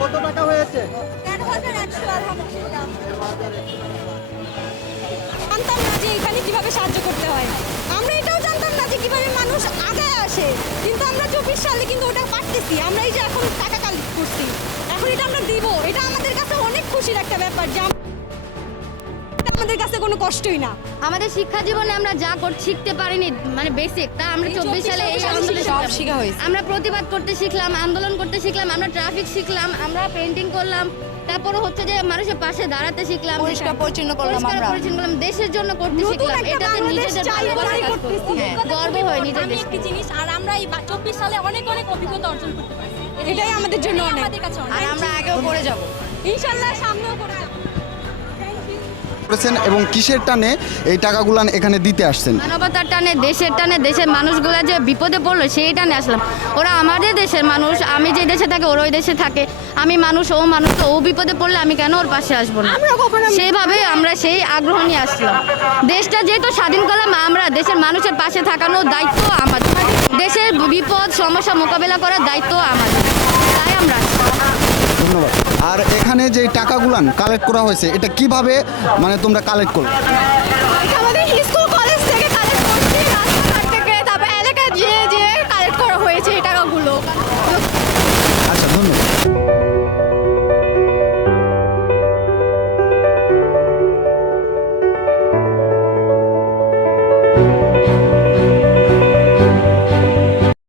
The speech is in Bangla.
কত টাকা হয়েছে? 13,100 আলহামদুলিল্লাহ। জানতাম না যে এখানে কিভাবে সাহায্য করতে হয়। আমরা এটাও জানতাম না যে কিভাবে মানুষ আগায় আসে, কিন্তু আমরা 24 সালে কিন্তু ওটা পারতেছি। আমরা এই যে এখন টাকা কালেক্ট করছি, এখন এটা আমরা দিব, এটা আমাদের কাছে অনেক খুশির একটা ব্যাপার যে এটা আমাদের কাছে কোনো কষ্টই না। আমাদের শিক্ষা জীবনে আমরা যা শিখতে পারিনি, মানে বেসিক, তা আমরা 24 সালে এই আন্দোলনে সব শেখা হয়েছে। আমরা প্রতিবাদ করতে শিখলাম, আন্দোলন করতে শিখলাম, আমরা ট্রাফিক শিখলাম, আমরা পেইন্টিং করলাম, তারপরে হচ্ছে যে মানুষের পাশে দাঁড়াতে শিখলাম, পরিষ্কার পরিচ্ছন্ন করলাম, পরিষ্কার আমরা পরিচ্ছন্ন করলাম, দেশের জন্য করতে নতুন শিখলাম। একটা এটাতে বাংলাদেশ নিজেদের চাই, ভালোবাসা এটাই কাজ করতেছি। করতেছি। হ্যাঁ, গর্ব হয় নিজের আমি দেশে। একটি জিনিস, আর আমরা এই 24 সালে অনেক অনেক অভিজ্ঞতা অর্জন করতে পারছি। এটাই আমাদের জন্য অনেক। আমাদের কাছে অনেক। আর আমরা আগেও করে যাব, ইনশাআল্লাহ সামনেও করে যাব। করেছেন এবং কিসের টানে এই টাকাগুলান এখানে দিতে আসছেন? মানবতার টানে, দেশের মানুষগুলো যে বিপদে পড়লো সেই টানে আসলাম। ওরা আমাদের দেশের মানুষ, আমি যে দেশে থাকি ওরা ওই দেশে থাকে, আমি মানুষ ও মানুষ, তো ও বিপদে পড়লে আমি কেন ওর পাশে আসবো না? সেইভাবে আমরা সেই আগ্রহ নিয়ে আসলাম। দেশটা যেহেতু স্বাধীন করলাম, আমরা দেশের মানুষের পাশে থাকানোর দায়িত্ব আমাদের, দেশের বিপদ সমস্যা মোকাবেলা করার দায়িত্ব আমাদের, তাই আমরা ধন্যবাদ। আর এখানে যে টাকাগুলান কালেক্ট করা হয়েছে এটা কিভাবে মানে তোমরা কালেক্ট করলে?